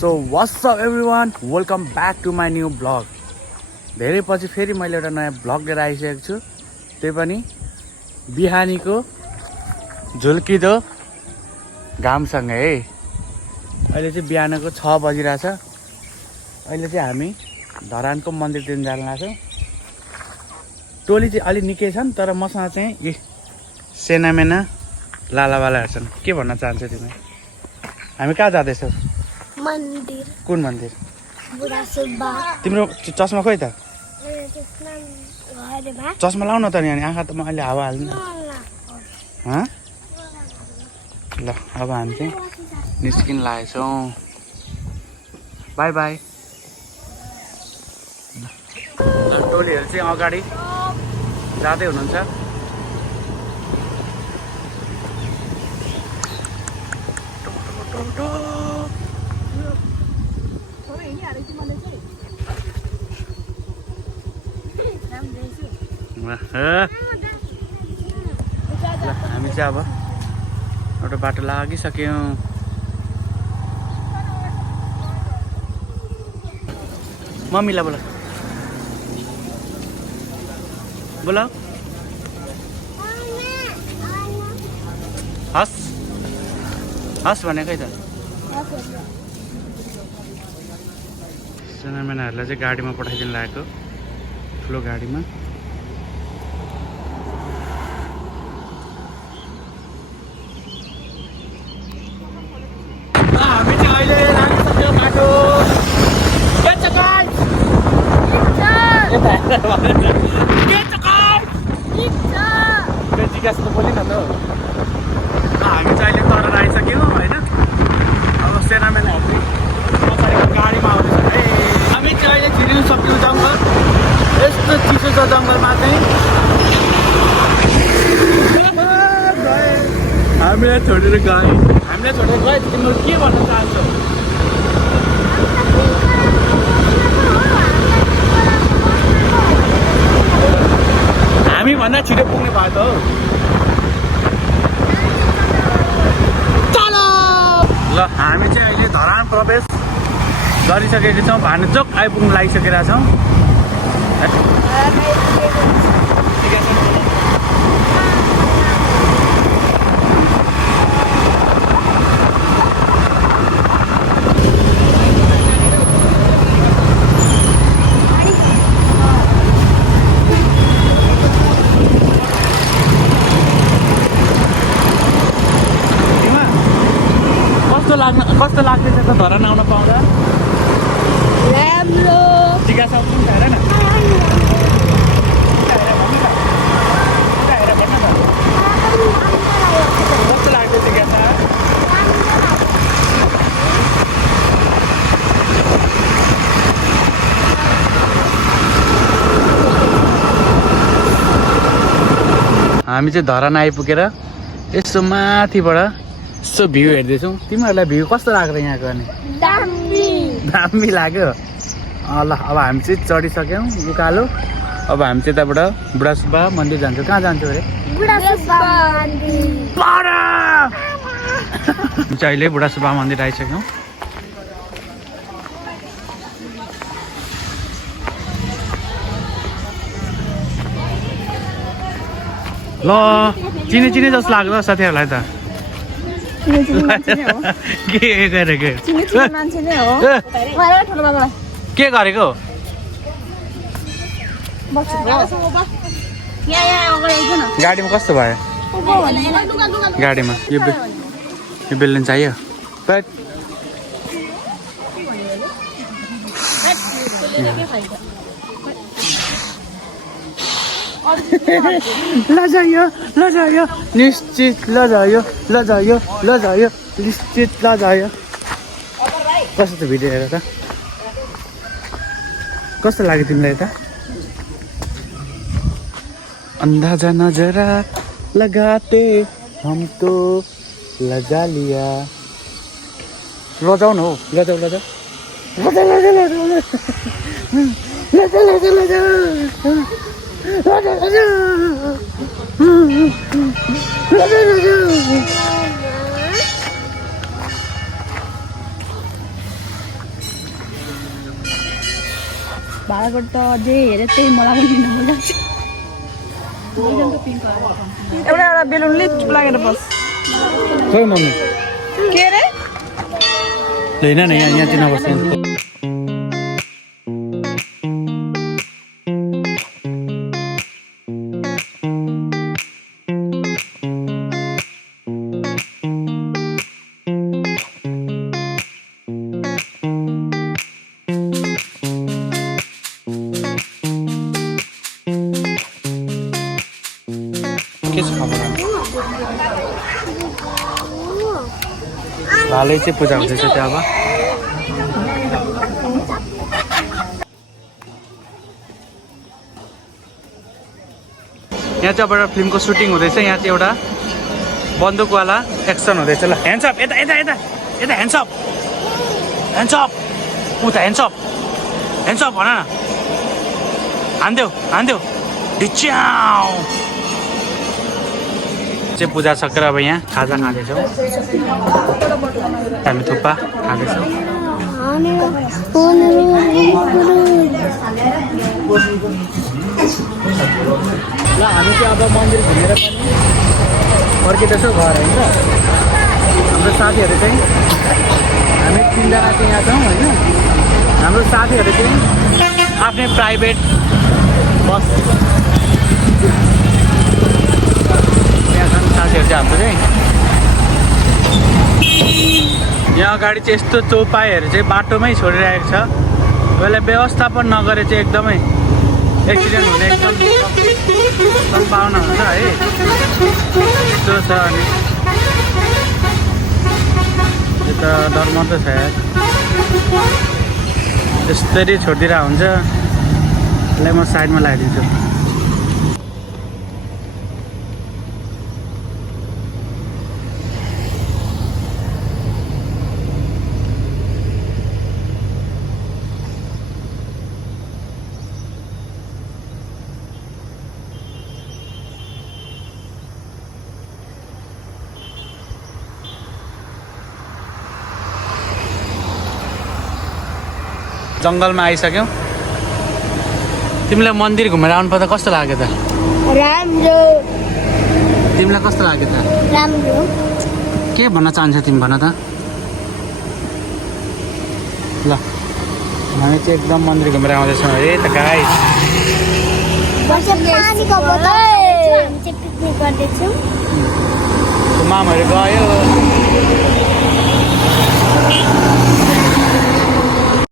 So what's up everyone, welcome back to my new blog. धेरै पछि फेरि मैले एउटा नयाँ ब्लग लिएर आइसकेको छु, त्यही पनि बिहानीको झुल्किदो घामसँग है। अहिले चाहिँ बिहानको 6 बजिरहेछ। अहिले चाहिँ हामी धरानको मन्दिरतिर जान लाग्छौँ। टोली चाहिँ अलि निकै छन्, तर मसँग चाहिँ सेनामेना लालावालाहरू छन्। के भन्न चाहन्छौ तिमी? हामी कहाँ जाँदैछौ? मन्दिर। कुन मन्दिर? बुढा सुब्बा। तिम्रो चस्मा खोइ त? चस्मा लाउन त नि, अनि आँखा त म अहिले हावा हाल्नु। ल अब हामी चाहिँ निस्किन लागेछौँ। By by. टोलीहरू चाहिँ अगाडि जाँदै हुनुहुन्छ। हामी चाहिँ अब एउटा बाटो लागिसक्यौँ। मम्मीलाई बोला बोला। हस् हस् भनेकै त। सेनामेनाहरूलाई चाहिँ गाडीमा पठाइदिनु लागेको, ठुलो गाडीमा। हामी चाहिँ अहिले लागिसक्यो बाटो। जिज्ञासा त बोली न त। हामी चाहिँ अहिले तल आइसक्यौँ होइन। अब सेनामेनाहरू चाहिँ पछाडिको गाडीमा आउँदैछ है। हामी चाहिँ अहिले छिरिनु सक्यौँ जङ्गल। यस्तो चिसो छ जङ्गलमा चाहिँ। हामीलाई छोडेर गए। हामीले छोडेर गए। तिम्रो के भन्न चाहन्छौ? हामी भन्दा छिटो पुग्ने भयो त हौ। ल हामी चाहिँ अहिले धरान प्रवेश गरिसकेका छौँ। भानुचोक आइपुग्नु लागिसकेका छौँ। कस्तो लाग्दैछ त धरान आउन पाउँदा? राम्रो। जिज्ञासा पनि छ हेर न। कस्तो लाग्दैछ जिज्ञासा? हामी चाहिँ धरान आइपुगेर यसो माथिबाट यसो भ्यू हेर्दैछौँ। तिमीहरूलाई भ्यू कस्तो लाग्छ यहाँको? अनि दामी लाग्यो। ल अब हामी चाहिँ चढिसक्यौँ उकालो। अब हामी चाहिँ यताबाट बुढासुब्बा मन्दिर जान्छौँ। कहाँ जान्छौँ अरे? हामी चाहिँ अहिले बुढासुब्बा मन्दिर आइसक्यौँ। ल चिने चिने जस्तो लाग्छ साथीहरूलाई त। के गरेको? के गरेको? गाडीमा कस्तो भयो? गाडीमा यो बेलुन चाहियो। लजायो निश्चित लजायो निश्चित लजायो। कस्तो भिडियो हेर त? कस्तो लाग्यो तिमीलाई त? अन्दाजा नजरा लगाते हम तो लजा लिया। लजाउ न हौ। लजाउ भाडाको त जे हेरे त्यही मलाई पनि लिनु मन लाग्छ एउटा एउटा बेलुनले चुप लागेर बस खोइ मम्मी के रे होइन न यहाँ चाहिँ नबस्नु के छ खबर भाले चाहिँ पूजा हुँदैछ त्यहाँ अब यहाँ चाहिँ अब एउटा फिल्मको सुटिङ हुँदैछ यहाँ चाहिँ एउटा बन्दुकवाला एक्सन हुँदैछ ल ह्यान्डसअप यता यता यता यता ह्यान्डसअप ह्यान्डसअप उता ह्यान्डसअप ह्यान्डसअप भन न हान्देऊ हान्देऊ ढिच्याउ चाहिँ पूजा सकेर अब यहाँ खाजा खाँदैछौँ हामी थुक्पा खाँदैछौँ ल हामी चाहिँ अब मन्दिर घुमेर पनि फर्किँदैछौँ घर होइन हाम्रो साथीहरू चाहिँ हामी 3 जना चाहिँ यहाँ छौँ होइन हाम्रो साथीहरू चाहिँ आफ्नै प्राइभेट बस यहाँ छन् साथीहरू चाहिँ हाम्रो चाहिँ यहाँ अगाडि चाहिँ यस्तो चौपाईहरू चाहिँ बाटोमै छोडिरहेको छ यसलाई व्यवस्थापन नगरे चाहिँ एकदमै एक्सिडेन्ट हुने एकदम सम्भावना हुन्छ है यस्तो छ अनि यो त डरमर्दो छ यार यस्तरी छोडिदिएर हुन्छ यसलाई म साइडमा लगाइदिन्छु जङ्गलमा आइसक्यौँ तिमीलाई मन्दिर घुमेर आउनु पर्दा कस्तो लाग्यो त राम्रो तिमीलाई कस्तो लाग्यो त राम्रो के भन्न चाहन्छ तिमी भन त ल हामी चाहिँ एकदम मन्दिर घुमेर आउँदैछौँ है त गाइस पानीको बोतल हामी चाहिँ पिकनिक गर्दैछौँ मामहरू गयो